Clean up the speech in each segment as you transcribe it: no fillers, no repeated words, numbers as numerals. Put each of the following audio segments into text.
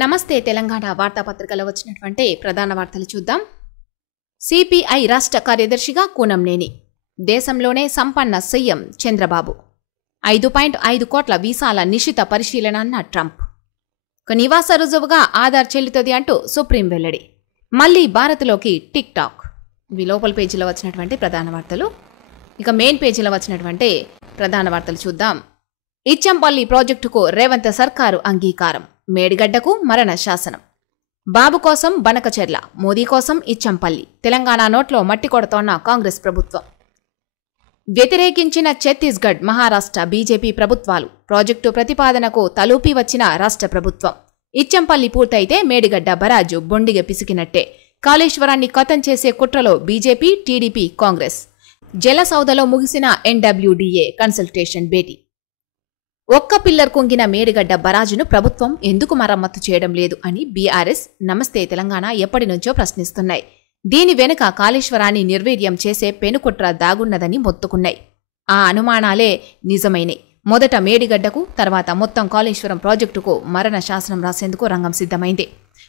నమస్తే తెలంగాణ వార్తాపత్రికలో వచ్చినటువంటి ప్రధాన వార్తలు చూద్దాం. సిపిఐ రాష్ట్ర కార్యదర్శిగా కూనంనేని, దేశంలోనే సంపన్న సీఎం చంద్రబాబు, 5.5 కోట్ల వీసాల నిశిత పరిశీలన అన్న ట్రంప్, నివాస రుజువుగా ఆధార్ చెల్లుతుంది అంటూ సుప్రీం వెల్లడి, మళ్లీ భారత్లోకి టిక్ టాక్. ఇవి లోపల పేజీలో వచ్చినటువంటి ప్రధాన వార్తలు. ఇక మెయిన్ పేజీలో వచ్చినటువంటి ప్రధాన వార్తలు చూద్దాం. ఇచ్చంపల్లి ప్రాజెక్టుకు రేవంత్ సర్కారు అంగీకారం, మేడిగడ్డకు మరణ శాసనం, బాబు కోసం బనకచెర్ల, మోదీ కోసం ఇచ్చంపల్లి, తెలంగాణ నోట్లో మట్టి కొడుతోన్న కాంగ్రెస్ ప్రభుత్వం, వ్యతిరేకించిన ఛత్తీస్గఢ్, మహారాష్ట్ర బీజేపీ ప్రభుత్వాలు, ప్రాజెక్టు ప్రతిపాదనకు తలూపి వచ్చిన రాష్ట్ర ప్రభుత్వం, ఇచ్చంపల్లి పూర్తయితే మేడిగడ్డ బరాజు బొండిగ పిసికినట్టే, కాళేశ్వరాన్ని ఖతం చేసే కుట్రలో బీజేపీ, టీడీపీ, కాంగ్రెస్, జలసౌదలో ముగిసిన ఎన్డబ్ల్యూడీఏ కన్సల్టేషన్ భేటీ, ఒక్క పిల్లర్ కుంగిన మేడిగడ్డ బరాజును ప్రభుత్వం ఎందుకు మరమ్మతు చేయడం లేదు అని బీఆర్ఎస్, నమస్తే తెలంగాణ ఎప్పటి నుంచో ప్రశ్నిస్తున్నాయి. దీని వెనుక కాళేశ్వరాన్ని నిర్వీర్యం చేసే పెనుకుట్ర దాగున్నదని మొత్తుకున్నాయి. ఆ అనుమానాలే నిజమైనాయి. మొదట మేడిగడ్డకు, తర్వాత మొత్తం కాళేశ్వరం ప్రాజెక్టుకు మరణ శాసనం రాసేందుకు రంగం సిద్ధమైంది.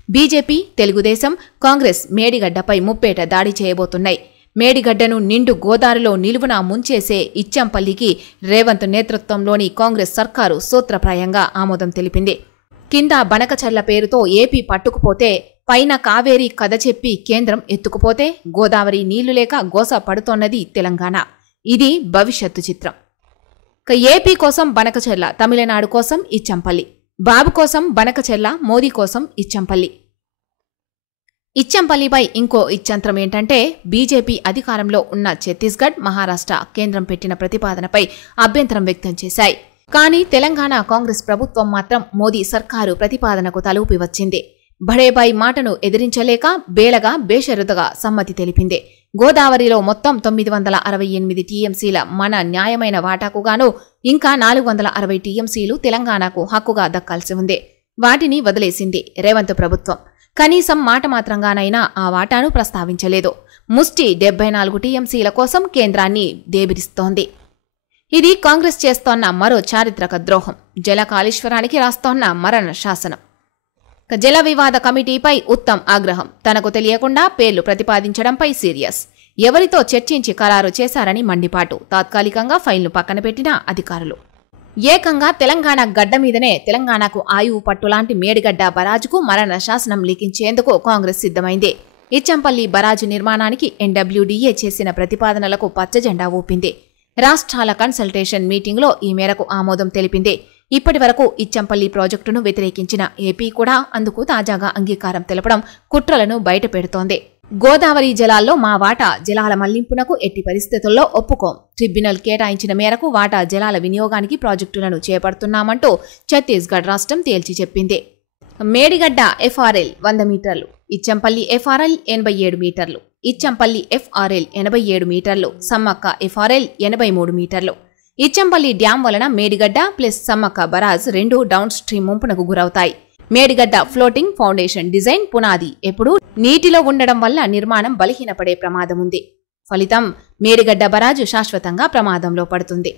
బీజేపీ, తెలుగుదేశం, కాంగ్రెస్ మేడిగడ్డపై ముప్పేట దాడి చేయబోతున్నాయి. మేడిగడ్డను నిండు గోదావరిలో నిలువున ముంచేసే ఇచ్చంపల్లికి రేవంత్ నేతృత్వంలోని కాంగ్రెస్ సర్కారు సూత్రప్రాయంగా ఆమోదం తెలిపింది. కింద బనకచర్ల పేరుతో ఏపీ పట్టుకుపోతే, పైన కావేరీ కథ చెప్పి కేంద్రం ఎత్తుకుపోతే గోదావరి నీళ్లు లేక గోస పడుతోన్నది తెలంగాణ. ఇది భవిష్యత్తు చిత్రం. ఏపీ కోసం బనకచెర్ల, తమిళనాడు కోసం ఇచ్చంపల్లి, బాబు కోసం బనకచెర్ల, మోదీ కోసం ఇచ్చంపల్లి. ఇచ్చంపల్లిపై ఇంకో ఇచ్చంత్రం ఏంటంటే, బీజేపీ అధికారంలో ఉన్న ఛత్తీస్గఢ్, మహారాష్ట్ర కేంద్రం పెట్టిన ప్రతిపాదనపై అభ్యంతరం వ్యక్తం చేశాయి. కానీ తెలంగాణ కాంగ్రెస్ ప్రభుత్వం మాత్రం మోదీ సర్కారు ప్రతిపాదనకు తలూపి వచ్చింది. బడేబాయి మాటను ఎదిరించలేక బేలగా బేషరతుగా సమ్మతి తెలిపింది. గోదావరిలో మొత్తం 968 టీఎంసీల మన న్యాయమైన వాటాకుగాను ఇంకా 460 టీఎంసీలు తెలంగాణకు హక్కుగా దక్కాల్సి ఉంది. వాటిని వదిలేసింది రేవంత్ ప్రభుత్వం. కనీసం మాట మాత్రంగానైనా ఆ వాటాను ప్రస్తావించలేదు. ముష్టి 74 టీఎంసీల కోసం కేంద్రాన్ని దేబిరిస్తోంది. ఇది కాంగ్రెస్ చేస్తోన్న మరో చారిత్రక ద్రోహం. జల కాళేశ్వరానికి రాస్తోన్న మరణ శాసనం. జల వివాద కమిటీపై ఉత్తమ్ ఆగ్రహం, తనకు తెలియకుండా పేర్లు ప్రతిపాదించడంపై సీరియస్, ఎవరితో చర్చించి ఖరారు చేశారని మండిపాటు, తాత్కాలికంగా ఫైల్ను పక్కన పెట్టిన అధికారులు. ఏకంగా తెలంగాణ గడ్డ మీదనే తెలంగాణకు ఆయువు పట్టులాంటి మేడిగడ్డ బరాజుకు మరణ శాసనం లిఖించేందుకు కాంగ్రెస్ సిద్ధమైంది. ఇచ్చంపల్లి బరాజు నిర్మాణానికి ఎన్డబ్ల్యూడీఏ చేసిన ప్రతిపాదనలకు పచ్చజెండా ఊపింది. రాష్ట్రాల కన్సల్టేషన్ మీటింగ్లో ఈ మేరకు ఆమోదం తెలిపింది. ఇప్పటి వరకు ఇచ్చంపల్లి ప్రాజెక్టును వ్యతిరేకించిన ఏపీ కూడా అందుకు తాజాగా అంగీకారం తెలపడం కుట్రలను బయటపెడుతోంది. గోదావరి జలాల్లో మా వాటా జలాల మళ్లింపునకు ఎట్టి పరిస్థితుల్లో ఒప్పుకోం, ట్రిబ్యునల్ కేటాయించిన మేరకు వాటా జలాల వినియోగానికి ప్రాజెక్టులను చేపడుతున్నామంటూ ఛత్తీస్గఢ్ రాష్ట్రం తేల్చి చెప్పింది. మేడిగడ్డ ఎఫ్ఆర్ఎల్ 100 మీటర్లు, ఇచ్చంపల్లి ఎఫ్ఆర్ఎల్ 87 మీటర్లు, ఇచ్చంపల్లి ఎఫ్ఆర్ఎల్ 87 మీటర్లు, సమ్మక్క ఎఫ్ఆర్ఎల్ 83 మీటర్లు. ఇచ్చంపల్లి డ్యాం వలన మేడిగడ్డ ప్లస్ సమ్మక్క బరాజ్ రెండు డౌన్ స్ట్రీమ్ ముంపునకు గురవుతాయి. మేడిగడ్డ ఫ్లోటింగ్ ఫౌండేషన్ డిజైన్ పునాది ఎప్పుడూ నీటిలో ఉండడం వల్ల నిర్మాణం బలహీనపడే ప్రమాదం ఉంది. ఫలితం మేడిగడ్డ బరాజు శాశ్వతంగా ప్రమాదంలో పడుతుంది.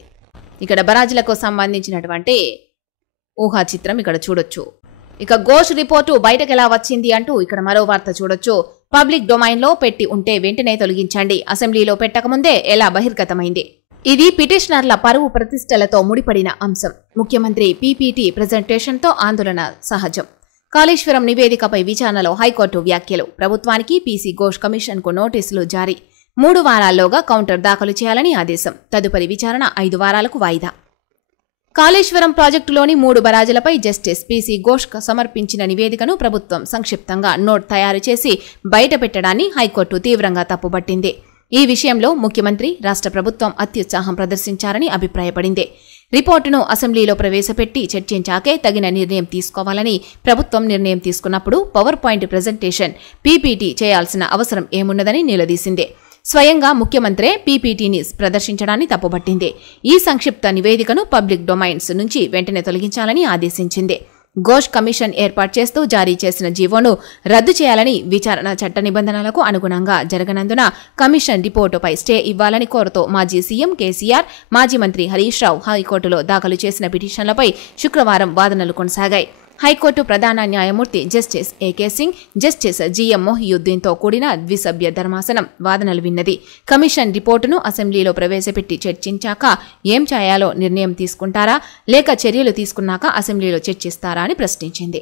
ఇక్కడ బరాజులకు సంబంధించినటువంటి ఊహా చిత్రం ఇక్కడ చూడొచ్చు. ఇక ఘోష్ రిపోర్టు బయటకెలా వచ్చింది అంటూ ఇక్కడ మరో వార్త చూడొచ్చు. పబ్లిక్ డొమైన్లో పెట్టి ఉంటే వెంటనే తొలగించండి, అసెంబ్లీలో పెట్టకముందే ఎలా బహిర్గతమైంది. ఇది పిటిషనర్ల పరువు ప్రతిష్టలతో ముడిపడిన అంశం. ముఖ్యమంత్రి పీపీటీ ప్రెజెంటేషన్తో ఆందోళన సహజం. కాళేశ్వరం నివేదికపై విచారణలో హైకోర్టు వ్యాఖ్యలు, ప్రభుత్వానికి పీసీ ఘోష్ కమిషన్కు నోటీసులు జారీ, 3 వారాల్లోగా కౌంటర్ దాఖలు చేయాలని ఆదేశం, తదుపరి విచారణ 5 వారాలకు వాయిదా. కాళేశ్వరం ప్రాజెక్టులోని 3 బరాజులపై జస్టిస్ పీసీ ఘోష్ సమర్పించిన నివేదికను ప్రభుత్వం సంక్షిప్తంగా నోట్ తయారు చేసి బయటపెట్టడాన్ని హైకోర్టు తీవ్రంగా తప్పుబట్టింది. ఈ విషయంలో ముఖ్యమంత్రి, రాష్ట్ర ప్రభుత్వం అత్యుత్సాహం ప్రదర్శించారని అభిప్రాయపడింది. రిపోర్టును అసెంబ్లీలో ప్రవేశపెట్టి చర్చించాకే తగిన నిర్ణయం తీసుకోవాలని, ప్రభుత్వం నిర్ణయం తీసుకున్నప్పుడు పవర్ పాయింట్ ప్రెజెంటేషన్ పీపీటీ చేయాల్సిన అవసరం ఏమున్నదని నిలదీసింది. స్వయంగా ముఖ్యమంత్రే పీపీటీని ప్రదర్శించడాన్ని తప్పుబట్టింది. ఈ సంక్షిప్త నివేదికను పబ్లిక్ డొమైన్స్ నుంచి వెంటనే తొలగించాలని ఆదేశించింది. ఘోష్ కమిషన్ ఏర్పాటు చేస్తూ జారీ చేసిన జీవోను రద్దు చేయాలని, విచారణ చట్ట నిబంధనలకు అనుగుణంగా జరగనందున కమిషన్ రిపోర్టుపై స్టే ఇవ్వాలని కోరుతూ మాజీ సీఎం కేసీఆర్, మాజీ మంత్రి హరీష్ రావు హైకోర్టులో దాఖలు చేసిన పిటిషన్లపై శుక్రవారం వాదనలు కొనసాగాయి. హైకోర్టు ప్రధాన న్యాయమూర్తి justice AK Singh, justice GM మొహియుద్దీన్తో కూడిన ద్విసభ్య ధర్మాసనం వాదనలు విన్నది. కమిషన్ రిపోర్టును అసెంబ్లీలో ప్రవేశపెట్టి చర్చించాక ఏం చేయాలో నిర్ణయం తీసుకుంటారా, లేక చర్యలు తీసుకున్నాక అసెంబ్లీలో చర్చిస్తారా అని ప్రశ్నించింది.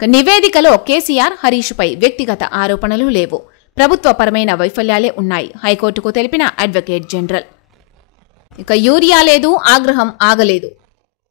నివేదికలో కేసీఆర్, హరీష్పై వ్యక్తిగత ఆరోపణలు లేవు, ప్రభుత్వపరమైన వైఫల్యాలే ఉన్నాయి హైకోర్టుకు తెలిపిన అడ్వకేట్ జనరల్. యూరియా లేదు, ఆగ్రహం ఆగలేదు.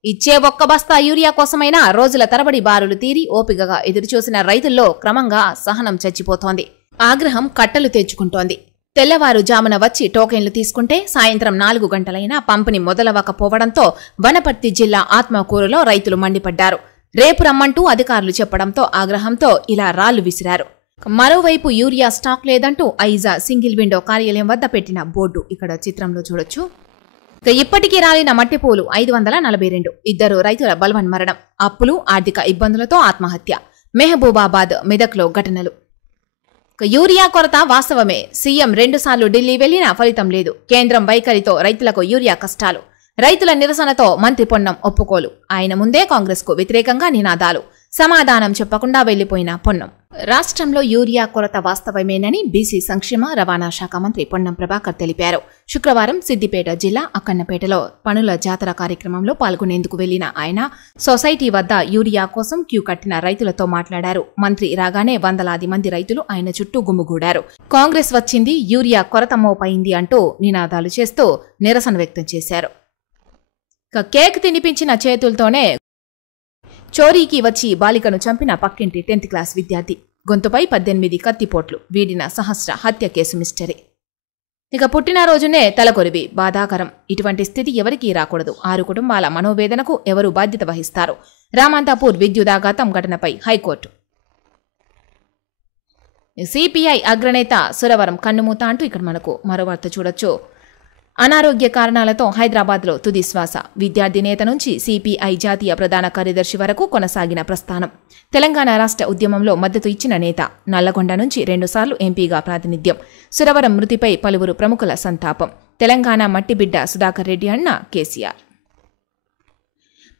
ఇచ్చే ఒక్క బస్తా యూరియా కోసమైనా రోజుల తరబడి బారులు తీరి ఓపికగా ఎదురుచూసిన రైతుల్లో క్రమంగా సహనం చచ్చిపోతోంది. ఆగ్రహం కట్టలు తెచ్చుకుంటోంది. తెల్లవారుజామున వచ్చి టోకెన్లు తీసుకుంటే సాయంత్రం 4 గంటలైనా పంపిణీ మొదలవకపోవడంతో వనపర్తి జిల్లా ఆత్మకూరులో రైతులు మండిపడ్డారు. రేపు రమ్మంటూ అధికారులు చెప్పడంతో ఆగ్రహంతో ఇలా రాళ్లు విసిరారు. మరోవైపు యూరియా స్టాక్ లేదంటూ ఐజా సింగిల్ విండో కార్యాలయం వద్ద పెట్టిన బోర్డు ఇక్కడ చిత్రంలో చూడొచ్చు. ఇప్పటికీ రాలిన మట్టిపూలు 542. 2 రైతుల బలవన్మరణం. అప్పులు, ఆర్థిక ఇబ్బందులతో ఆత్మహత్య. మెహబూబాబాద్, మెదక్లో ఘటనలు. యూరియా కొరత వాస్తవమే. సీఎం 2 సార్లు ఢిల్లీ వెళ్లినా ఫలితం లేదు. కేంద్రం వైఖరితో రైతులకు యూరియా కష్టాలు. రైతుల నిరసనతో మంత్రి పొన్నం ఒప్పుకోలు. ఆయన ముందే కాంగ్రెస్కు వ్యతిరేకంగా నినాదాలు. సమాధానం చెప్పకుండా వెళ్లిపోయిన పొన్నం. రాష్ట్రంలో యూరియా కొరత వాస్తవమేనని బీసీ సంక్షేమ రవాణా శాఖ మంత్రి పొన్నం ప్రభాకర్ తెలిపారు. శుక్రవారం సిద్దిపేట జిల్లా అక్కన్నపేటలో పనుల జాతర కార్యక్రమంలో పాల్గొనేందుకు వెళ్లిన ఆయన సొసైటీ వద్ద యూరియా కోసం క్యూ కట్టిన రైతులతో మాట్లాడారు. మంత్రి రాగానే వందలాది మంది రైతులు ఆయన చుట్టూ గుమ్ముగూడారు. కాంగ్రెస్ వచ్చింది, యూరియా కొరత మోపైంది అంటూ నినాదాలు చేస్తూ నిరసన వ్యక్తం చేశారు. కేక్ తినిపించిన చేతులతోనే చోరీకి వచ్చి బాలికను చంపిన పక్కింటి 10th క్లాస్ విద్యార్థి. గొంతుపై 18 కత్తిపోట్లు. వీడిన సహస్ర హత్య కేసు మిస్టరీ. పుట్టినరోజునే తలకొరివి. బాధాకరం. ఇటువంటి స్థితి ఎవరికీ రాకూడదు. 6 కుటుంబాల మనోవేదనకు ఎవరు బాధ్యత వహిస్తారు? రామంతాపూర్ విద్యుదాఘాతం ఘటనపై హైకోర్టు. సిపిఐ అగ్రనేత సురవరం కన్నుమూత అంటూ ఇక్కడ మనకు మరో వార్త చూడొచ్చు. అనారోగ్య కారణాలతో హైదరాబాద్లో తుది శ్వాస. విద్యార్థి నేత నుంచి సిపిఐ జాతీయ ప్రధాన కార్యదర్శి వరకు కొనసాగిన ప్రస్థానం. తెలంగాణ రాష్ట్ర ఉద్యమంలో మద్దతు ఇచ్చిన నేత. నల్లగొండ నుంచి 2 సార్లు ఎంపీగా ప్రాతినిధ్యం. సురవరం మృతిపై పలువురు ప్రముఖుల సంతాపం. తెలంగాణ మట్టిబిడ్డ సుధాకర్ రెడ్డి అన్న కేసీఆర్.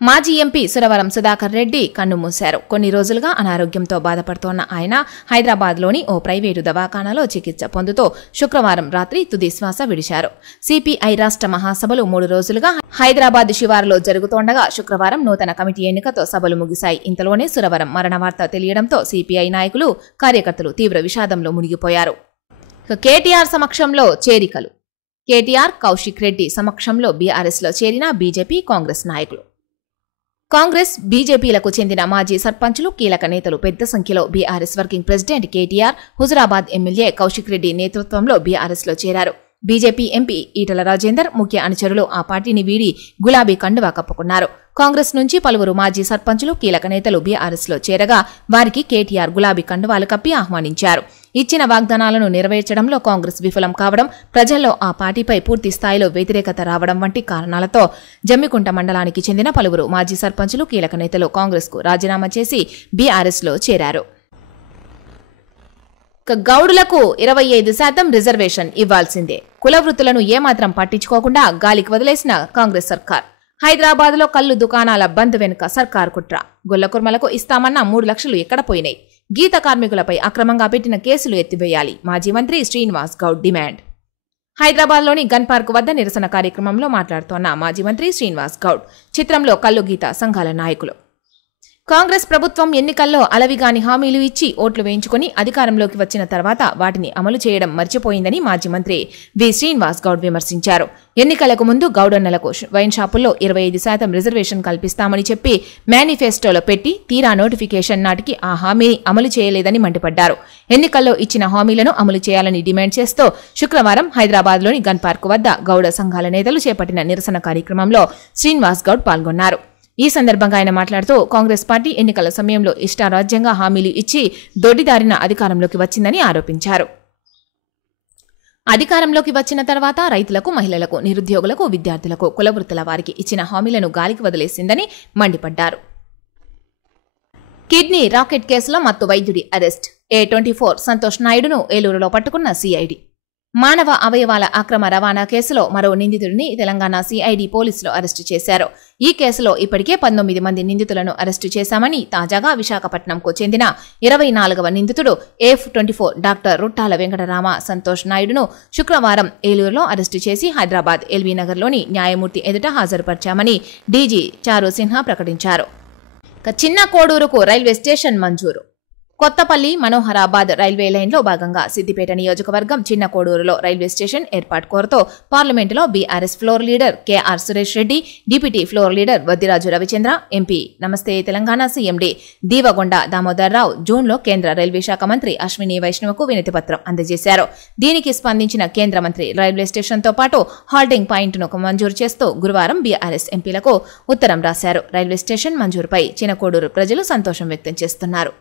మాజీ ఎంపీ సురవరం సుధాకర్ రెడ్డి కన్నుమూశారు. కొన్ని రోజులుగా అనారోగ్యంతో బాధపడుతోన్న ఆయన హైదరాబాద్లోని ఓ ప్రైవేటు దవాఖానాలో చికిత్స పొందుతూ శుక్రవారం రాత్రి తుది శ్వాస విడిచారు. సిపిఐ రాష్ట్ర మహాసభలు 3 రోజులుగా హైదరాబాద్ శివారులో జరుగుతోండగా శుక్రవారం నూతన కమిటీ ఎన్నికతో సభలు ముగిశాయి. ఇంతలోనే సురవరం మరణ వార్త తెలియడంతో సిపిఐ నాయకులు, కార్యకర్తలు తీవ్ర విషాదంలో మునిగిపోయారు. కేటీఆర్ సమక్షంలో చేరికలు. కేటీఆర్, కౌశిక్ రెడ్డి సమక్షంలో బీఆర్ఎస్లో చేరిన బీజేపీ, కాంగ్రెస్ నాయకులు. కాంగ్రెస్, బీజేపీలకు చెందిన మాజీ సర్పంచులు, కీలక నేతలు పెద్ద సంఖ్యలో BRS working president KTR, Huzurabad MLA Kaushik Reddy నేతృత్వంలో బీఆర్ఎస్లో చేరారు. బీజేపీ ఎంపీ ఈటల రాజేందర్ ముఖ్య అనుచరులు ఆ పార్టీని వీడి గులాబీ కండువా కప్పుకున్నారు. కాంగ్రెస్ నుంచి పలువురు మాజీ సర్పంచులు, కీలక నేతలు బీఆర్ఎస్లో చేరగా వారికి కేటీఆర్ గులాబీ కండువాలు కప్పి ఆహ్వానించారు. ఇచ్చిన వాగ్దానాలను నెరవేర్చడంలో కాంగ్రెస్ విఫలం కావడం, ప్రజల్లో ఆ పార్టీపై పూర్తి స్థాయిలో వ్యతిరేకత రావడం వంటి కారణాలతో జమ్మికుంట మండలానికి చెందిన పలువురు మాజీ సర్పంచులు, కీలక నేతలు కాంగ్రెస్కు రాజీనామా చేసి బీఆర్ఎస్లో చేరారు. గౌడులకు 25% రిజర్వేషన్ ఇవ్వాల్సిందే. కుల వృత్తులను ఏమాత్రం పట్టించుకోకుండా గాలికి వదిలేసిన కాంగ్రెస్ సర్కార్. హైదరాబాద్లో కల్లు దుకాణాల బంద్ వెనుక సర్కార్ కుట్ర. గొల్లకుర్మలకు ఇస్తామన్న 3 లక్షలు ఎక్కడ పోయినాయి? గీత కార్మికులపై అక్రమంగా పెట్టిన కేసులు ఎత్తివేయాలి. మాజీ మంత్రి శ్రీనివాస్ గౌడ్ డిమాండ్. హైదరాబాద్లోని గన్ పార్క్ వద్ద నిరసన కార్యక్రమంలో మాట్లాడుతోన్న మాజీ మంత్రి శ్రీనివాస్ గౌడ్ చిత్రంలో కల్లు గీత సంఘాల నాయకులు. కాంగ్రెస్ ప్రభుత్వం ఎన్నికల్లో అలవిగాని హామీలు ఇచ్చి ఓట్లు వేయించుకుని అధికారంలోకి వచ్చిన తర్వాత వాటిని అమలు చేయడం మర్చిపోయిందని మాజీ మంత్రి వి శ్రీనివాస్ గౌడ్ విమర్శించారు. ఎన్నికలకు ముందు గౌడన్నలకు వైన్ షాపుల్లో 25% రిజర్వేషన్ కల్పిస్తామని చెప్పి మేనిఫెస్టోలో పెట్టి తీరా నోటిఫికేషన్ నాటికి ఆ హామీని అమలు చేయలేదని మండిపడ్డారు. ఎన్నికల్లో ఇచ్చిన హామీలను అమలు చేయాలని డిమాండ్ చేస్తూ శుక్రవారం హైదరాబాద్లోని గన్ పార్క్ వద్ద గౌడ సంఘాల నేతలు చేపట్టిన నిరసన కార్యక్రమంలో శ్రీనివాస్ గౌడ్ పాల్గొన్నారు. ఈ సందర్భంగా ఆయన మాట్లాడుతూ కాంగ్రెస్ పార్టీ ఎన్నికల సమయంలో ఇష్టారాజ్యంగా హామీలు ఇచ్చి దొడ్డిదారిన అధికారంలోకి వచ్చిందని ఆరోపించారు. అధికారంలోకి వచ్చిన తర్వాత రైతులకు, మహిళలకు, నిరుద్యోగులకు, విద్యార్థులకు, కులవృత్తుల వారికి ఇచ్చిన హామీలను గాలికి వదిలేసిందని మండిపడ్డారు. కిడ్నీ రాకెట్ కేసులో మత్తు వైద్యుడి అరెస్ట్. A24 సంతోష్ నాయుడును ఏలూరులో పట్టుకున్న సిఐడి. మానవ అవయవాల అక్రమ రవాణా కేసులో మరో నిందితుడిని తెలంగాణ సిఐడి పోలీసులు అరెస్టు చేశారు. ఈ కేసులో ఇప్పటికే 19 మంది నిందితులను అరెస్టు చేశామని తాజాగా విశాఖపట్నంకు చెందిన 24వ నిందితుడు F24 డాక్టర్ రుట్టాల వెంకటరామ సంతోష్ నాయుడును శుక్రవారం ఏలూరులో అరెస్టు చేసి హైదరాబాద్ ఎల్బీ నగర్లోని న్యాయమూర్తి ఎదుట హాజరుపరిచామని డీజీ చారు సిన్హా ప్రకటించారు. చిన్న కోడూరుకు రైల్వే స్టేషన్ మంజూరు. కొత్తపల్లి మనోహరాబాద్ రైల్వే లైన్లో భాగంగా సిద్దిపేట నియోజకవర్గం చిన్న కోడూరులో రైల్వే స్టేషన్ ఏర్పాటు కోరుతూ పార్లమెంటులో BRS floor leader KR Suresh Reddy, deputy floor leader Vaddiraju Ravichandra, MP Namaste Telangana CMD దీవగొండ Damodar Rao జూన్లో కేంద్ర రైల్వే శాఖ మంత్రి అశ్విని వైష్ణవకు వినతిపత్రం అందజేశారు. దీనికి స్పందించిన కేంద్ర మంత్రి రైల్వే స్టేషన్తో పాటు హాల్టింగ్ పాయింట్ను మంజూరు చేస్తూ గురువారం బీఆర్ఎస్ ఎంపీలకు ఉత్తరం రాశారు. రైల్వే స్టేషన్ మంజూరుపై చిన్న కోడూరు ప్రజలు సంతోషం వ్యక్తం చేస్తున్నారు.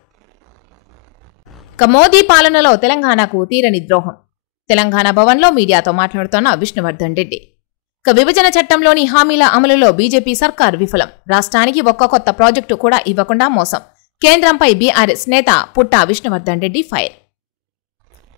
మోదీ పాలనలో తెలంగాణకు తీరని ద్రోహం. తెలంగాణ భవన్లో మీడియాతో మాట్లాడుతున్న విష్ణువర్ధన్ రెడ్డి. విభజన చట్టంలోని హామీల అమలులో బీజేపీ సర్కార్ విఫలం. రాష్ట్రానికి ఒక్క కొత్త ప్రాజెక్టు కూడా ఇవ్వకుండా మోసం. కేంద్రంపై బీఆర్ఎస్ నేత పుట్టా విష్ణువర్ధన్ రెడ్డి ఫైర్.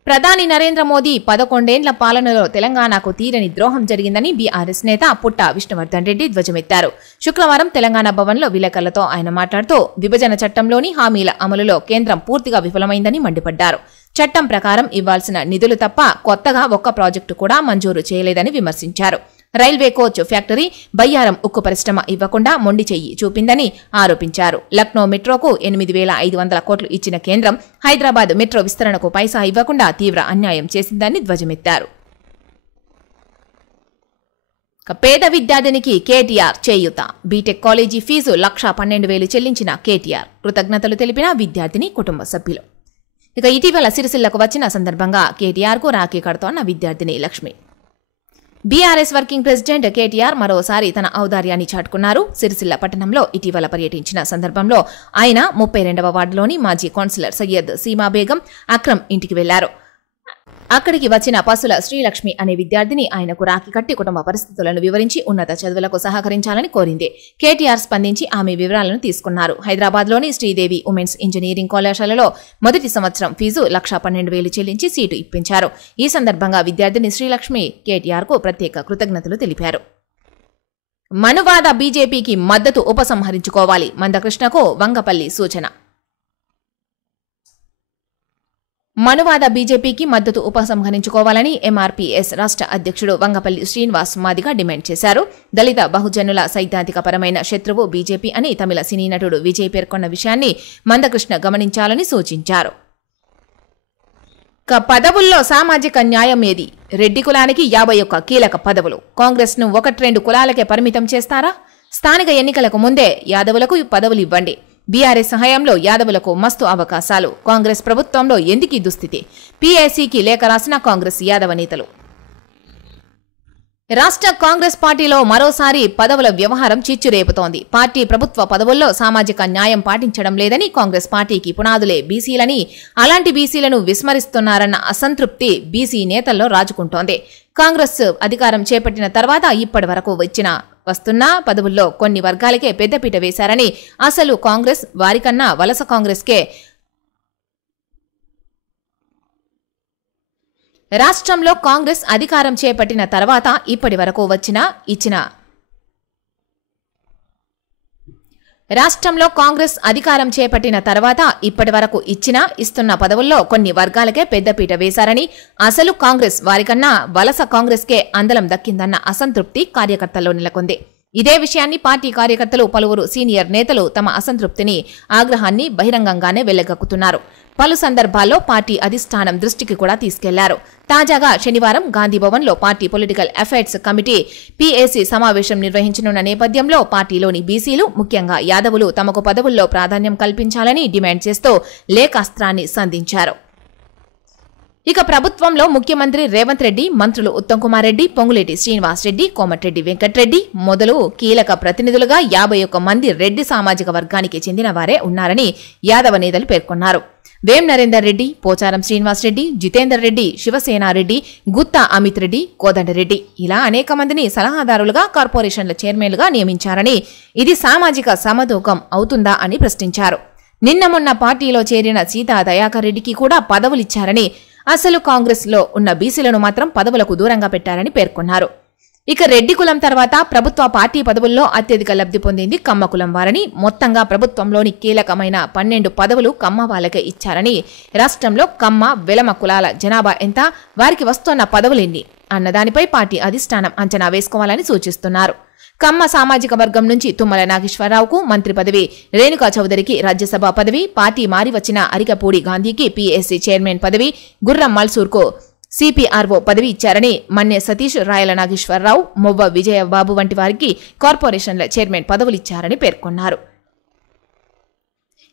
ప్రధాని నరేంద్ర మోదీ 11 ఏళ్ల పాలనలో తెలంగాణకు తీరని ద్రోహం జరిగిందని బీఆర్ఎస్ నేత పుట్టా విష్ణువర్ధన్ రెడ్డి ధ్వజమెత్తారు. శుక్రవారం తెలంగాణ భవన్లో విలేకరులతో ఆయన మాట్లాడుతూ విభజన చట్టంలోని హామీల అమలులో కేంద్రం పూర్తిగా విఫలమైందని మండిపడ్డారు. చట్టం ప్రకారం ఇవ్వాల్సిన నిధులు తప్ప కొత్తగా ఒక్క ప్రాజెక్టు కూడా మంజూరు చేయలేదని విమర్శించారు. రైల్వే కోచ్ ఫ్యాక్టరీ, బయ్యారం ఉక్కు పరిశ్రమ ఇవ్వకుండా మొండి చెయ్యి చూపిందని ఆరోపించారు. లక్నో మెట్రోకు 8,500 కోట్లు ఇచ్చిన కేంద్రం హైదరాబాద్ మెట్రో విస్తరణకు పైసా ఇవ్వకుండా తీవ్ర అన్యాయం చేసిందని ధ్వజమెత్తారు. పేద విద్యార్థినికి కేటీఆర్ చేయూత. బీటెక్ కాలేజీ ఫీజు 1,12,000 చెల్లించిన కేటీఆర్ కృతజ్ఞతలు తెలిపిన విద్యార్థిని కుటుంబ సభ్యులు. ఇటీవల సిరిసిల్లకు వచ్చిన సందర్భంగా కేటీఆర్కు రాఖీ కడుతోన్న విద్యార్థిని Lakshmi. BRS working president KTR మరోసారి తన ఔదార్యాన్ని చాటుకున్నారు. సిరిసిల్ల పట్టణంలో ఇటీవల పర్యటించిన సందర్భంలో ఆయన 32వ వార్డులోని మాజీ కౌన్సిలర్ సయ్యద్ సీమా బేగం అక్రమ్ ఇంటికి వెళ్లారు. అక్కడికి వచ్చిన పసుల శ్రీలక్ష్మి అనే విద్యార్థిని ఆయనకు రాఖీ కట్టి కుటుంబ పరిస్థితులను వివరించి ఉన్నత చదువులకు సహకరించాలని కోరింది. కేటీఆర్ స్పందించి ఆమె వివరాలను తీసుకున్నారు. హైదరాబాద్లోని శ్రీదేవి ఉమెన్స్ ఇంజనీరింగ్ కళాశాలలో మొదటి సంవత్సరం ఫీజు 1,12,000 చెల్లించి సీటు ఇప్పించారు. ఈ సందర్భంగా విద్యార్థిని శ్రీలక్ష్మి కేటీఆర్కు ప్రత్యేక కృతజ్ఞతలు తెలిపారు. మనువాద బీజేపీకి మద్దతు ఉపసంహరించుకోవాలి. మందకృష్ణకు వంగపల్లి సూచన. మనువాద బీజేపీకి మద్దతు ఉపసంహరించుకోవాలని ఎంఆర్పీఎస్ రాష్ట్ర అధ్యక్షుడు వంగపల్లి శ్రీనివాస్ మాదిగ డిమాండ్ చేశారు. దళిత బహుజనుల సైద్ధాంతిక పరమైన శత్రువు బీజేపీ అని తమిళ సినీ నటుడు విజయ్ పేర్కొన్న విషయాన్ని మందకృష్ణ గమనించాలని సూచించారు. పదవుల్లో సామాజిక న్యాయం ఏది? రెడ్డి కులానికి 51 కీలక పదవులు. కాంగ్రెస్ను 1-2 కులాలకే పరిమితం చేస్తారా? స్థానిక ఎన్నికలకు ముందే యాదవులకు పదవులు ఇవ్వండి. బీఆర్ఎస్ హయాంలో యాదవులకు మస్తు అవకాశాలు. కాంగ్రెస్ ప్రభుత్వంలో ఎందుకీ దుస్థితి? పీఏసీకి లేఖ రాసిన కాంగ్రెస్ యాదవ నేతలు. రాష్ట్ర కాంగ్రెస్ పార్టీలో మరోసారి పదవుల వ్యవహారం చిచ్చురేపుతోంది. పార్టీ ప్రభుత్వ పదవుల్లో సామాజిక న్యాయం పాటించడం లేదని, కాంగ్రెస్ పార్టీకి పునాదులే బీసీలని, అలాంటి బీసీలను విస్మరిస్తున్నారన్న అసంతృప్తి బీసీ నేతల్లో రాజుకుంటోంది. కాంగ్రెస్ అధికారం చేపట్టిన తర్వాత ఇప్పటి వరకు వస్తున్న పదవుల్లో కొన్ని వర్గాలకే పెద్దపీట వేశారని, అసలు కాంగ్రెస్ వారికన్నా వలస కాంగ్రెస్కే రాష్ట్రంలో కాంగ్రెస్ అధికారం చేపట్టిన తర్వాత ఇప్పటి వరకు ఇస్తున్న పదవుల్లో కొన్ని వర్గాలకే పెద్దపీట వేశారని, అసలు కాంగ్రెస్ వారికన్నా వలస కాంగ్రెస్కే అందలం దక్కిందన్న అసంతృప్తి కార్యకర్తల్లో నెలకొంది. ఇదే విషయాన్ని పార్టీ కార్యకర్తలు, పలువురు సీనియర్ నేతలు తమ అసంతృప్తిని, ఆగ్రహాన్ని బహిరంగంగానే వెళ్లగక్కుతున్నారు. పలు సందర్భాల్లో పార్టీ అధిష్టానం దృష్టికి కూడా తీసుకెళ్లారు. తాజాగా శనివారం గాంధీభవన్లో party political affairs committee PAC సమావేశం నిర్వహించనున్న నేపథ్యంలో పార్టీలోని బీసీలు, ముఖ్యంగా యాదవులు తమకు పదవుల్లో ప్రాధాన్యం కల్పించాలని డిమాండ్ చేస్తూ లేఖాస్త్రాన్ని సంధించారు. ప్రభుత్వంలో ముఖ్యమంత్రి రేవంత్ రెడ్డి, మంత్రులు ఉత్తమ్ కుమార్ రెడ్డి, పొంగులేటి శ్రీనివాస్ రెడ్డి, కోమటిరెడ్డి వెంకట్రెడ్డి మొదలు కీలక ప్రతినిధులుగా 51 మంది రెడ్డి సామాజిక వర్గానికి చెందిన వారే ఉన్నారని యాదవ నేతలు పేర్కొన్నారు. వేం నరేందర్ రెడ్డి, పోచారం శ్రీనివాస్ రెడ్డి, జితేందర్ రెడ్డి, శివసేనారెడ్డి, గుత్తా అమిత్ రెడ్డి, కోదండరెడ్డి ఇలా అనేక మందిని సలహాదారులుగా, కార్పొరేషన్ల చైర్మన్లుగా నియమించారని, ఇది సామాజిక సమతూకం అవుతుందా అని ప్రశ్నించారు. నిన్న మొన్న పార్టీలో చేరిన సీతా దయాకర్ రెడ్డికి కూడా పదవులిచ్చారని, అసలు కాంగ్రెస్ లో ఉన్న బీసీలను మాత్రం పదవులకు దూరంగా పెట్టారని పేర్కొన్నారు. ఇక రెడ్డి కులం తర్వాత ప్రభుత్వ పార్టీ పదవుల్లో అత్యధిక లబ్ధి పొందింది కమ్మ కులం వారని, మొత్తంగా ప్రభుత్వంలోని కీలకమైన 12 పదవులు కమ్మ వాళ్ళకే ఇచ్చారని, రాష్ట్రంలో కమ్మ వెలమ కులాల జనాభా ఎంత, వారికి వస్తున్న పదవులెన్ని అన్నదానిపై పార్టీ అధిష్టానం అంచనా వేసుకోవాలని సూచిస్తున్నారు. కమ్మ సామాజిక వర్గం నుంచి తుమ్మల నాగేశ్వరరావుకు మంత్రి పదవి, రేణుకా చౌదరికి రాజ్యసభ పదవి, పార్టీ మారి వచ్చిన అరికపూడి గాంధీకి పీఎస్సీ చైర్మన్ పదవి, గుర్రం మల్సూర్కు సిపిఆర్ఓ పదవి ఇచ్చారని, మన్నె సతీష్, రాయల నాగేశ్వరరావు, మొవ్వ విజయబాబు వంటి వారికి కార్పొరేషన్ల చైర్మన్ పదవులిచ్చారని పేర్కొన్నారు.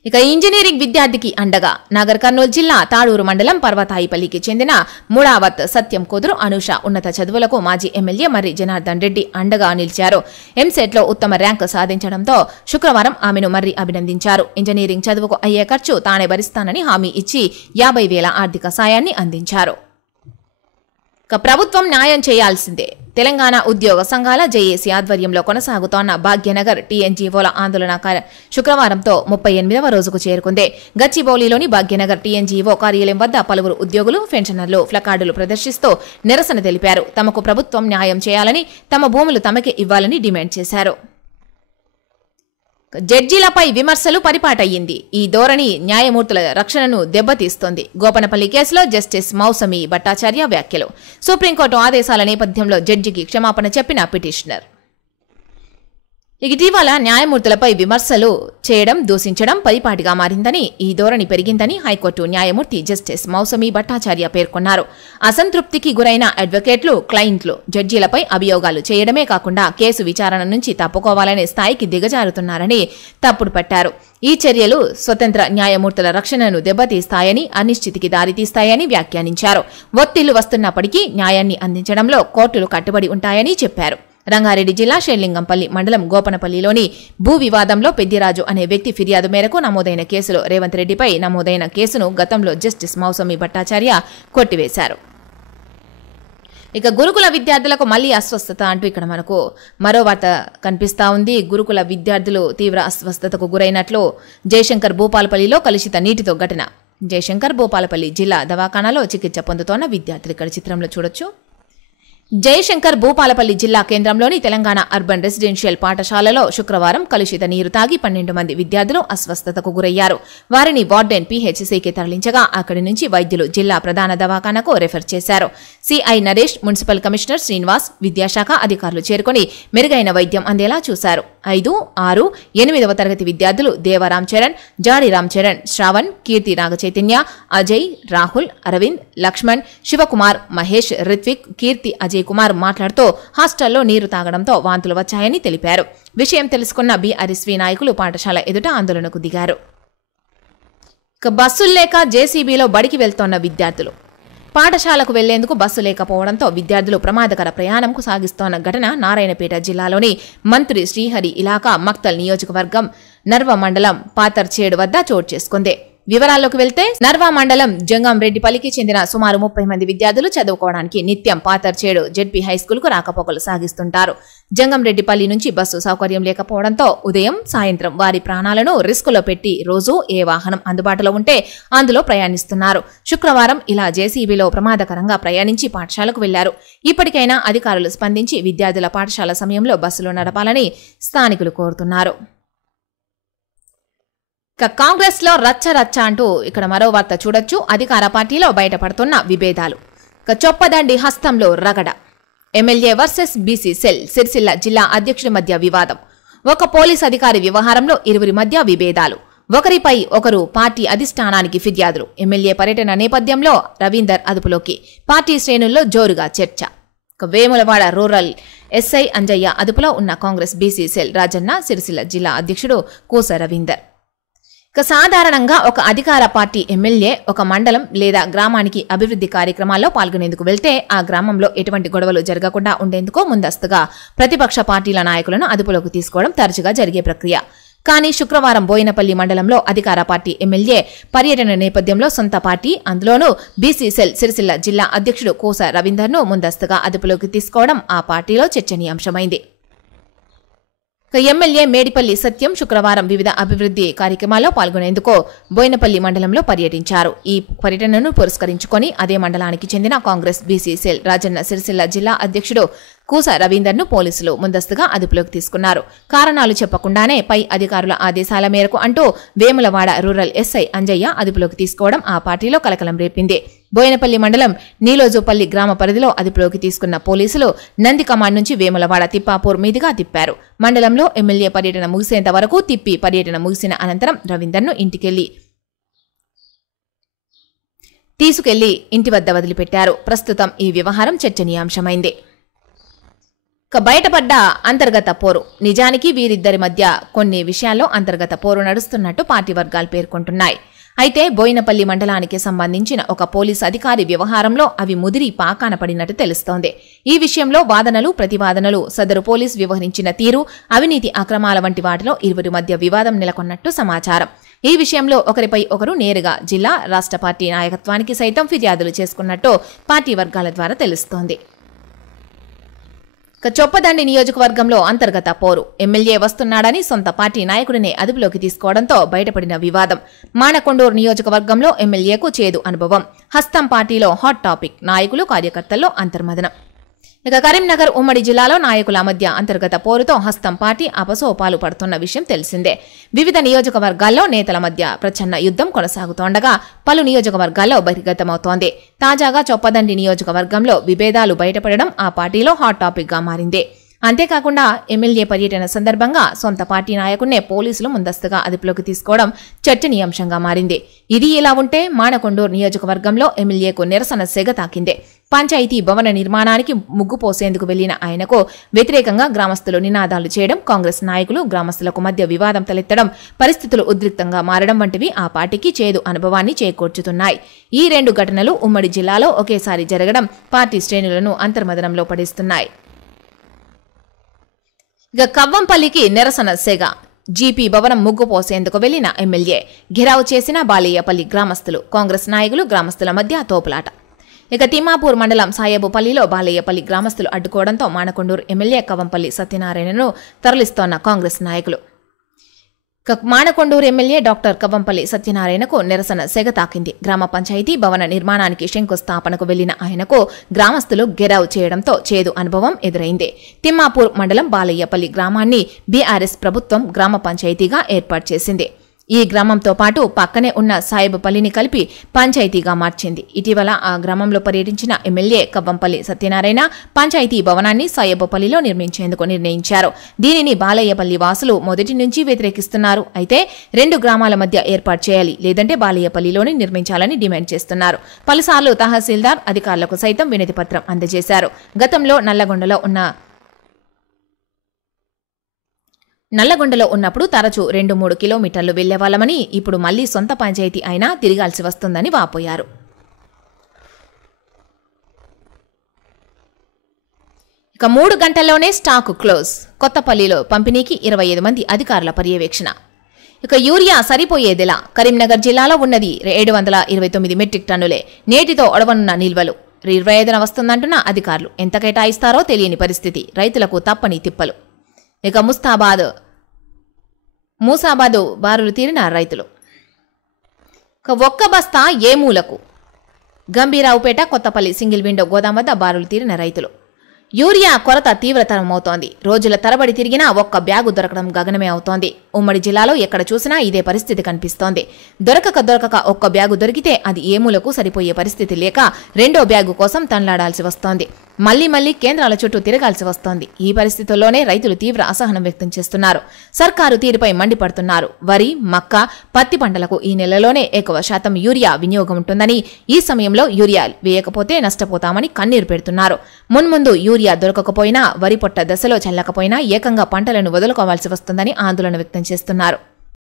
ఇక ఇంజనీరింగ్ విద్యార్థికి అండగా నాగర్ కర్నూలు జిల్లా తాడూరు మండలం పర్వతాయిపల్లికి చెందిన మూడావత్ సత్యం కుదురు అనూష ఉన్నత చదువులకు మాజీ ఎమ్మెల్యే మర్రి జనార్దన్ రెడ్డి అండగా నిలిచారు. ఎంసెట్లో ఉత్తమ ర్యాంకు సాధించడంతో శుక్రవారం ఆమెను మర్రి అభినందించారు. ఇంజనీరింగ్ చదువుకు అయ్యే ఖర్చు తానే భరిస్తానని హామీ ఇచ్చి 50,000 ఆర్థిక సాయాన్ని అందించారు. ప్రభుత్వం న్యాయం చేయాల్సిందే. తెలంగాణ ఉద్యోగ సంఘాల జేఏసీ ఆధ్వర్యంలో కొనసాగుతోన్న భాగ్యనగర్ టీఎన్జీఓల ఆందోళన శుక్రవారంతో 38వ రోజుకు చేరుకుంది. గచ్చిబౌలిలోని భాగ్యనగర్ టీఎన్జీఓ కార్యాలయం వద్ద పలువురు ఉద్యోగులు, పెన్షనర్లు ప్లకార్డులు ప్రదర్శిస్తూ నిరసన తెలిపారు. తమకు ప్రభుత్వం న్యాయం చేయాలని, తమ భూములు తమకే ఇవ్వాలని డిమాండ్ చేశారు. జడ్జీలపై విమర్శలు పరిపాటయ్యింది. ఈ ధోరణి న్యాయమూర్తుల రక్షణను దెబ్బతీస్తోంది. గోపనపల్లి కేసులో జస్టిస్ మౌసమి భట్టాచార్య వ్యాఖ్యలు. సుప్రీంకోర్టు ఆదేశాల నేపథ్యంలో జడ్జికి క్షమాపణ చెప్పిన పిటిషనర్. ఇటీవల న్యాయమూర్తులపై విమర్శలు చేయడం, దూషించడం పరిపాటిగా మారిందని, ఈ ధోరణి పెరిగిందని హైకోర్టు న్యాయమూర్తి జస్టిస్ మౌసమి భట్టాచార్య పేర్కొన్నారు. అసంతృప్తికి గురైన అడ్వకేట్లు, క్లయింట్లు జడ్జీలపై అభియోగాలు చేయడమే కాకుండా కేసు విచారణ నుంచి తప్పుకోవాలనే స్థాయికి దిగజారుతున్నారని తప్పుడు పట్టారు. ఈ చర్యలు స్వతంత్ర న్యాయమూర్తుల రక్షణను దెబ్బతీస్తాయని, అనిశ్చితికి దారితీస్తాయని వ్యాఖ్యానించారు. ఒత్తిళ్లు వస్తున్నప్పటికీ న్యాయాన్ని అందించడంలో కోర్టులు కట్టుబడి ఉంటాయని చెప్పారు. రంగారెడ్డి జిల్లా షేర్లింగంపల్లి మండలం గోపనపల్లిలోని భూ వివాదంలో పెద్దిరాజు అనే వ్యక్తి ఫిర్యాదు మేరకు నమోదైన కేసులో రేవంత్ రెడ్డిపై నమోదైన కేసును గతంలో జస్టిస్ మౌసమి భట్టాచార్య కొట్టివేశారు. ఇక గురుకుల విద్యార్థులకు మళ్లీ అస్వస్థత అంటూ ఇక్కడ మనకు మరో వార్త కనిపిస్తా ఉంది. గురుకుల విద్యార్థులు తీవ్ర అస్వస్థతకు గురైనట్లు జయశంకర్ భూపాలపల్లిలో కలుషిత నీటితో ఘటన. జయశంకర్ భూపాలపల్లి జిల్లా దవాఖానాలో చికిత్స పొందుతోన్న విద్యార్థులు ఇక్కడ చిత్రంలో చూడొచ్చు. జయశంకర్ భూపాలపల్లి జిల్లా కేంద్రంలోని తెలంగాణ అర్బన్ రెసిడెన్షియల్ పాఠశాలలో శుక్రవారం కలుషిత నీరు తాగి 12 మంది విద్యార్థులు అస్వస్థతకు గురయ్యారు. వారిని వార్డెన్ పీహెచ్సీకి తరలించగా అక్కడి నుంచి వైద్యులు జిల్లా ప్రధాన దవాఖానకు రెఫర్ చేశారు. CI Naresh, municipal commissioner Srinivas, విద్యాశాఖ అధికారులు చేరుకుని మెరుగైన వైద్యం అందేలా చూశారు. 5, 6, 8వ తరగతి విద్యార్థులు దేవరామ్ చరణ్, జాడి రామ్ చరణ్, శ్రావణ్, కీర్తి నాగచైతన్య, అజయ్, రాహుల్, అరవింద్, లక్ష్మణ్, శివకుమార్, మహేష్, రిత్విక్, కీర్తి అజయ్ కుమార్ మాట్లాడుతూ హాస్టల్లో నీరు తాగడంతో వాంతులు వచ్చాయని తెలిపారు. విషయం తెలుసుకున్న బీఆర్ఎస్వీ నాయకులు పాఠశాల ఎదుట ఆందోళనకు దిగారు. బస్సులు లేక జేసీబీలో బడికి వెళ్తోన్న విద్యార్థులు. పాఠశాలకు వెళ్లేందుకు బస్సు లేకపోవడంతో విద్యార్థులు ప్రమాదకర ప్రయాణంకు సాగిస్తోన్న ఘటన నారాయణపేట జిల్లాలోని మంత్రి శ్రీహరి ఇలాకా మక్తల్ నియోజకవర్గం నర్వ మండలం పాతర్చేడు వద్ద చోటు చేసుకుంది. వివరాల్లోకి వెళ్తే నర్వా మండలం జంగంరెడ్డిపల్లికి చెందిన సుమారు 30 మంది విద్యార్థులు చదువుకోవడానికి నిత్యం పాతర్చేడు జెడ్పీ హైస్కూల్ కు రాకపోకలు సాగిస్తుంటారు. జంగంరెడ్డిపల్లి నుంచి బస్సు సౌకర్యం లేకపోవడంతో ఉదయం, సాయంత్రం వారి ప్రాణాలను రిస్కులో పెట్టి రోజు ఏ వాహనం అందుబాటులో ఉంటే అందులో ప్రయాణిస్తున్నారు. శుక్రవారం ఇలా జేసీబీలో ప్రమాదకరంగా ప్రయాణించి పాఠశాలకు వెళ్లారు. ఇప్పటికైనా అధికారులు స్పందించి విద్యార్థుల పాఠశాల సమయంలో బస్సులు నడపాలని స్థానికులు కోరుతున్నారు. కాంగ్రెస్ లో రచ్చ రచ్చ అంటూ ఇక్కడ మరో వార్త చూడొచ్చు. అధికార పార్టీలో బయటపడుతున్న విభేదాలు. చొప్పదండి హస్తంలో రగడ. MLA versus BC cell Sircilla జిల్లా అధ్యక్షుడి మధ్య వివాదం. ఒక పోలీస్ అధికారి వ్యవహారంలో ఇరువురి మధ్య విభేదాలు. ఒకరిపై ఒకరు పార్టీ అధిష్టానానికి ఫిర్యాదులు. ఎమ్మెల్యే పర్యటన నేపథ్యంలో రవీందర్ అదుపులోకి. పార్టీ శ్రేణుల్లో జోరుగా చర్చ. వేములవాడ రూరల్ ఎస్ఐ అంజయ్య అదుపులో ఉన్న కాంగ్రెస్ బీసీ సెల్ రాజన్న సిరిసిల్ల జిల్లా అధ్యక్షుడు కూస రవీందర్. సాధారణంగా ఒక అధికార పార్టీ ఎమ్మెల్యే ఒక మండలం లేదా గ్రామానికి అభివృద్ధి కార్యక్రమాల్లో పాల్గొనేందుకు వెళ్తే ఆ గ్రామంలో ఎటువంటి గొడవలు జరగకుండా ఉండేందుకు ముందస్తుగా ప్రతిపక్ష పార్టీల నాయకులను అదుపులోకి తీసుకోవడం తరచుగా జరిగే ప్రక్రియ. కానీ శుక్రవారం బోయినపల్లి మండలంలో అధికార పార్టీ ఎమ్మెల్యే పర్యటన నేపథ్యంలో సొంత పార్టీ, అందులోనూ బీసీ సెల్ సిరిసిల్ల జిల్లా అధ్యక్షుడు కూస రవీందర్ను ముందస్తుగా అదుపులోకి తీసుకోవడం ఆ పార్టీలో చర్చనీయాంశమైంది. ఎమ్మెల్యే మేడిపల్లి సత్యం శుక్రవారం వివిధ అభివృద్ధి కార్యక్రమాల్లో పాల్గొనేందుకు బోయినపల్లి మండలంలో పర్యటించారు. ఈ పర్యటనను పురస్కరించుకొని అదే మండలానికి చెందిన కాంగ్రెస్ బీసీ సెల్ రాజన్న సిరిసిల్ల జిల్లా అధ్యక్షుడు కూస రవీందర్ను పోలీసులు ముందస్తుగా అదుపులోకి తీసుకున్నారు. కారణాలు చెప్పకుండానే పై అధికారుల ఆదేశాల మేరకు అంటూ వేములవాడ రూరల్ ఎస్ఐ అంజయ్య అదుపులోకి తీసుకోవడం ఆ పార్టీలో కలకలం రేపింది. బోయినపల్లి మండలం నీలోజుపల్లి గ్రామ పరిధిలో అదుపులోకి తీసుకున్న పోలీసులు నందికమాండ్ నుంచి వేములవాడ తిప్పాపూర్ మీదుగా తిప్పారు. మండలంలో ఎమ్మెల్యే పర్యటన ముగిసేంత వరకు తిప్పి పర్యటన ముగిసిన అనంతరం రవీందర్ను తీసుకెళ్లి ఇంటి వద్ద వదిలిపెట్టారు. ప్రస్తుతం ఈ వ్యవహారం చర్చనీయాంశమైంది. బయటపడ్డ అంతర్గత పోరు. నిజానికి వీరిద్దరి మధ్య కొన్ని విషయాల్లో అంతర్గత పోరు నడుస్తున్నట్టు పార్టీ వర్గాలు పేర్కొంటున్నాయి. అయితే బోయినపల్లి మండలానికి సంబంధించిన ఒక పోలీసు అధికారి వ్యవహారంలో అవి ముదిరి పాకాన పడినట్టు తెలుస్తోంది. ఈ విషయంలో వాదనలు ప్రతివాదనలు, సదరు పోలీసు వ్యవహరించిన తీరు, అవినీతి అక్రమాల వంటి వాటిలో ఇరువురి మధ్య వివాదం నెలకొన్నట్టు సమాచారం. ఈ విషయంలో ఒకరిపై ఒకరు నేరుగా జిల్లా, రాష్ట్ర పార్టీ నాయకత్వానికి సైతం ఫిర్యాదులు చేసుకున్నట్టు పార్టీ వర్గాల ద్వారా తెలుస్తోంది. చొప్పదండి నియోజకవర్గంలో అంతర్గత పోరు. ఎమ్మెల్యే వస్తున్నాడని సొంత పార్టీ నాయకుడినే అదుపులోకి తీసుకోవడంతో బయటపడిన వివాదం. మానకొండూరు నియోజకవర్గంలో ఎమ్మెల్యేకు చేదు అనుభవం. హస్తం పార్టీలో హాట్ టాపిక్. నాయకులు కార్యకర్తల్లో అంతర్మదనం. కరీంనగర్ ఉమ్మడి జిల్లాలో నాయకుల మధ్య అంతర్గత పోరుతో హస్తం పార్టీ అపసోపాలు పడుతున్న విషయం తెలిసిందే. వివిధ నియోజకవర్గాల్లో నేతల మధ్య ప్రచన్న యుద్ధం కొనసాగుతోండగా పలు నియోజకవర్గాల్లో బహిర్గతమవుతోంది. తాజాగా చొప్పదండి నియోజకవర్గంలో విభేదాలు బయటపడడం ఆ పార్టీలో హాట్ టాపిక్ గా మారింది. అంతేకాకుండా ఎమ్మెల్యే పర్యటన సందర్భంగా సొంత పార్టీ నాయకుడినే పోలీసులు ముందస్తుగా అదుపులోకి తీసుకోవడం చర్చనీయాంశంగా మారింది. ఇది ఇలా ఉంటే మానకొండూరు నియోజకవర్గంలో ఎమ్మెల్యేకు నిరసన సెగ తాకింది. పంచాయతీ భవన నిర్మాణానికి ముగ్గు పోసేందుకు వెళ్లిన ఆయనకు వ్యతిరేకంగా గ్రామస్తులు నినాదాలు చేయడం, కాంగ్రెస్ నాయకులు గ్రామస్తులకు మధ్య వివాదం తలెత్తడం, పరిస్థితులు ఉద్రిక్తంగా మారడం వంటివి ఆ పార్టీకి చేదు అనుభవాన్ని చేకూర్చుతున్నాయి. ఈ రెండు ఘటనలు ఉమ్మడి జిల్లాలో ఒకేసారి జరగడం పార్టీ శ్రేణులను అంతర్మదనంలో పడేస్తున్నాయి. కవ్వంపల్లికి నిరసన సెగ. జీపీ భవనం ముగ్గు పోసేందుకు వెళ్లిన ఎమ్మెల్యే ఘెరావు చేసిన బాలయ్యపల్లి గ్రామస్తులు, కాంగ్రెస్ నాయకులు గ్రామస్తుల మధ్య తోపులాట. తిమ్మాపూర్ మండలం సాయేబుపల్లిలో బాలయ్యపల్లి గ్రామస్తులు అడ్డుకోవడంతో మానకొండూరు ఎమ్మెల్యే కవ్వంపల్లి సత్యనారాయణను తరలిస్తోన్న కాంగ్రెస్ నాయకులు. మానకొండూరు ఎమ్మెల్యే డాక్టర్ కవ్వంపల్లి సత్యనారాయణకు నిరసన సెగ తాకింది. గ్రామ పంచాయతీ భవన నిర్మాణానికి శంకుస్థాపనకు వెళ్లిన ఆయనకు గ్రామస్తులు ఘెరావు చేయడంతో చేదు అనుభవం ఎదురైంది. తిమ్మాపూర్ మండలం బాలయ్యపల్లి గ్రామాన్ని బీఆర్ఎస్ ప్రభుత్వం గ్రామ పంచాయతీగా ఏర్పాటు చేసింది. ఈ గ్రామంతో పాటు పక్కనే ఉన్న సాయేబుపల్లిని కలిపి పంచాయతీగా మార్చింది. ఇటీవల ఆ గ్రామంలో పర్యటించిన ఎమ్మెల్యే కవ్వంపల్లి సత్యనారాయణ పంచాయతీ భవనాన్ని సాయేబుపల్లిలో నిర్మించేందుకు నిర్ణయించారు. దీనిని బాలయ్యపల్లి వాసులు మొదటి నుంచి వ్యతిరేకిస్తున్నారు. అయితే రెండు గ్రామాల మధ్య ఏర్పాటు చేయాలి, లేదంటే బాలయ్యపల్లిలోనే నిర్మించాలని డిమాండ్ చేస్తున్నారు. పలుసార్లు తహసీల్దార్ అధికారులకు సైతం వినతి పత్రం అందజేశారు. గతంలో నల్లగొండలో ఉన్నప్పుడు తరచూ 2-3 కిలోమీటర్లు వెళ్లేవాళ్లమని, ఇప్పుడు మళ్లీ సొంత పంచాయతీ అయినా తిరగాల్సి వస్తుందని వాపోయారు. 3 గంటల్లోనే స్టాకు క్లోజ్. కొత్తపల్లిలో పంపిణీకి 25 మంది అధికారుల పర్యవేక్షణ. యూరియా సరిపోయేదిలా. కరీంనగర్ జిల్లాలో ఉన్నది 729 మెట్రిక్ టన్నులే. నేటితో ఒడవనున్న నిల్వలు 25న వస్తుందంటున్న అధికారులు. ఎంత కేటాయిస్తారో తెలియని పరిస్థితి. రైతులకు తప్పని తిప్పలు. మూసాబాదు బారులు తీరిన రైతులు. ఒక్క బస్తా ఏ మూలకు. గంభీరావుపేట కొత్తపల్లి సింగిల్ విండో గోదాం వద్ద బారులు తీరిన రైతులు. యూరియా కొరత తీవ్రతరమవుతోంది. రోజుల తరబడి తిరిగినా ఒక్క బ్యాగు దొరకడం గగనమే అవుతోంది. ఉమ్మడి జిల్లాలో ఎక్కడ చూసినా ఇదే పరిస్థితి కనిపిస్తోంది. దొరకక ఒక్క బ్యాగు దొరికితే అది ఏమూలకు సరిపోయే పరిస్థితి లేక రెండో బ్యాగు కోసం తన్లాడాల్సి వస్తోంది. మళ్లీ కేంద్రాల చుట్టూ తిరగాల్సి వస్తోంది. ఈ పరిస్థితుల్లోనే రైతులు తీవ్ర అసహనం వ్యక్తం చేస్తున్నారు. సర్కారు తీరుపై మండిపడుతున్నారు. వరి, మక్క, పత్తి పంటలకు ఈ నెలలోనే ఎక్కువ శాతం యూరియా వినియోగం ఉంటుందని, ఈ సమయంలో యూరియా వేయకపోతే నష్టపోతామని కన్నీరు పెడుతున్నారు. మున్ముందు యూరియా దొరకకపోయినా, వరి పొట్ట దశలో చల్లకపోయినా ఏకంగా పంటలను వదులుకోవాల్సి వస్తుందని ఆందోళన వ్యక్తం చేస్తున్నారు.